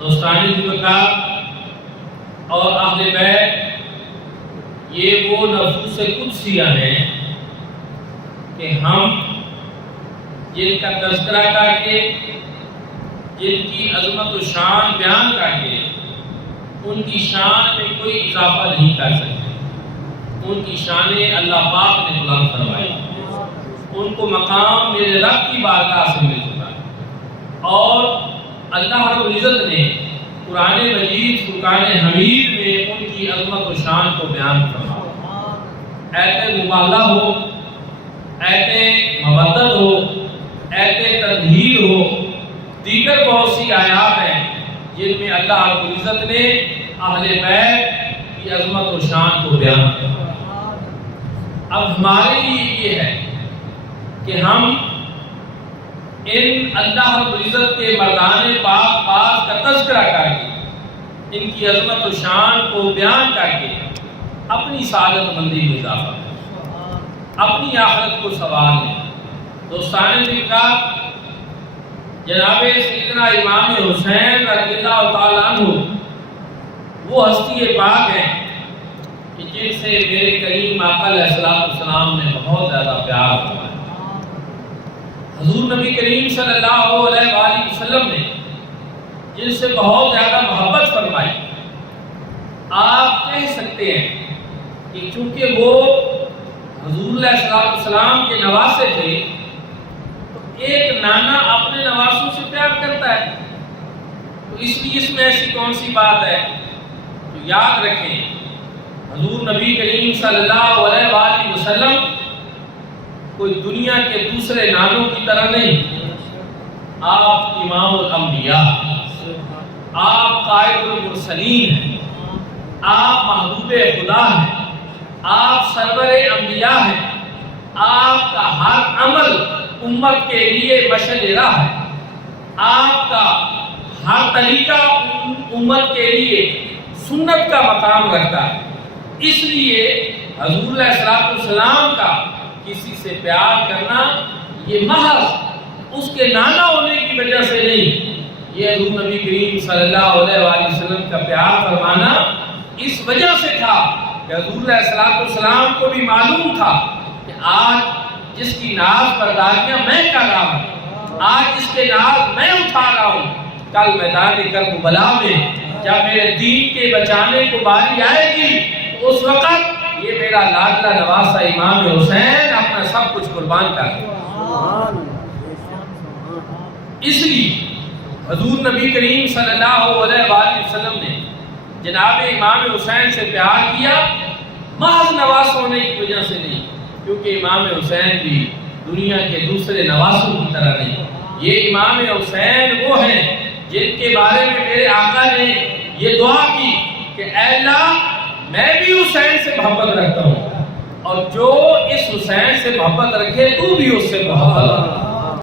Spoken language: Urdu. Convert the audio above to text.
دوستان بکا اور اہل بیت یہ وہ نفوس قدسیہ ہیں کہ ہم جن کا تذکرہ کر کے، جن کی عظمت و شان بیان کر کے ان کی شان میں کوئی اضافہ نہیں کر سکتے۔ ان کی شانیں اللہ پاک نے بلند فرمائی، ان کو مقام میرے رب کی بارگاہ سے مل چکا ہے، اور اللہ رب العزت نے قرآن مجید فرقان حمید میں ان کی عظمت و شان کو بیان فرمایا۔ ایت مبالغہ ہو، ایت مودت ہو، ایت تطہیر ہو، دیگر بہت سی آیات ہیں جن میں اللہ رب العزت نے اہل بیت کی عظمت و شان کو بیان کیا۔ اب ہمارے لیے یہ ہے کہ ہم ان اللہ رب العزت کے مردان پاک کا تذکرہ کر کے، ان کی عظمت و شان کو بیان کر کے اپنی سعادت مندی میں اضافہ کریں، اپنی آخرت کو سنوار لیں۔ دوستان کا جناب سیدنا امام حسین رضی اللہ تعالیٰ عنہ وہ ہستی پاک ہیں کہ جن سے میرے کریم آقا علیہ السلام نے بہت زیادہ پیار فرمایا۔ حضور نبی کریم صلی اللہ علیہ وآلہ وسلم نے جن سے بہت زیادہ محبت فرمائی۔ آپ کہہ سکتے ہیں کہ چونکہ وہ حضور علیہ السلام کے نواسے تھے، تو ایک نانا اپنے نواسوں سے پیار کرتا ہے، تو اس لیے اس میں ایسی کون سی بات ہے؟ تو یاد رکھیں، حضور نبی کریم صلی اللہ علیہ وآلہ وسلم کوئی دنیا کے دوسرے نانوں کی طرح نہیں۔ آپ امام الانبیاء، آپ قائد المرسلین ہیں، آپ محبوب خدا ہیں، آپ سرور انبیاء ہیں، آپ کا ہر عمل امت کے لیے مشعل راہ ہے، آپ کا ہر طریقہ امت کے لیے سنت کا مقام رکھتا ہے۔ اس لیے حضور علیہ السلام کا کسی سے پیار کرنا یہ محض اس کے نانا ہونے کی وجہ سے نہیں، یہ حضور نبی کریم صلی اللہ علیہ وآلہ وسلم کا پیار فرمانا اس وجہ سے تھا کہ حضور علیہ السلام کو بھی معلوم تھا کہ آج جس کی ناز برداریاں میں کر رہا ہوں، آج جس کے ناز میں اٹھا رہا ہوں، کل میدان کربلا میں جب میرے دین کے بچانے کو باری آئے گی، تو اس وقت یہ میرا لاڈلا نواسا امام حسین اپنا سب کچھ قربان کر دے۔ اس لیے حضور نبی کریم صلی اللہ علیہ وآلہ وسلم نے جناب امام حسین سے پیار کیا، محض نواس ہونے کی وجہ سے نہیں، کیونکہ امام حسین بھی دنیا کے دوسرے نواسوں کی طرح نہیں۔ یہ امام حسین وہ ہیں جن کے بارے میں میرے آقا نے یہ دعا کی کہ اے اللہ، میں بھی حسین سے محبت رکھتا ہوں، اور جو اس حسین سے محبت رکھے تو بھی اس سے محبت رکھ۔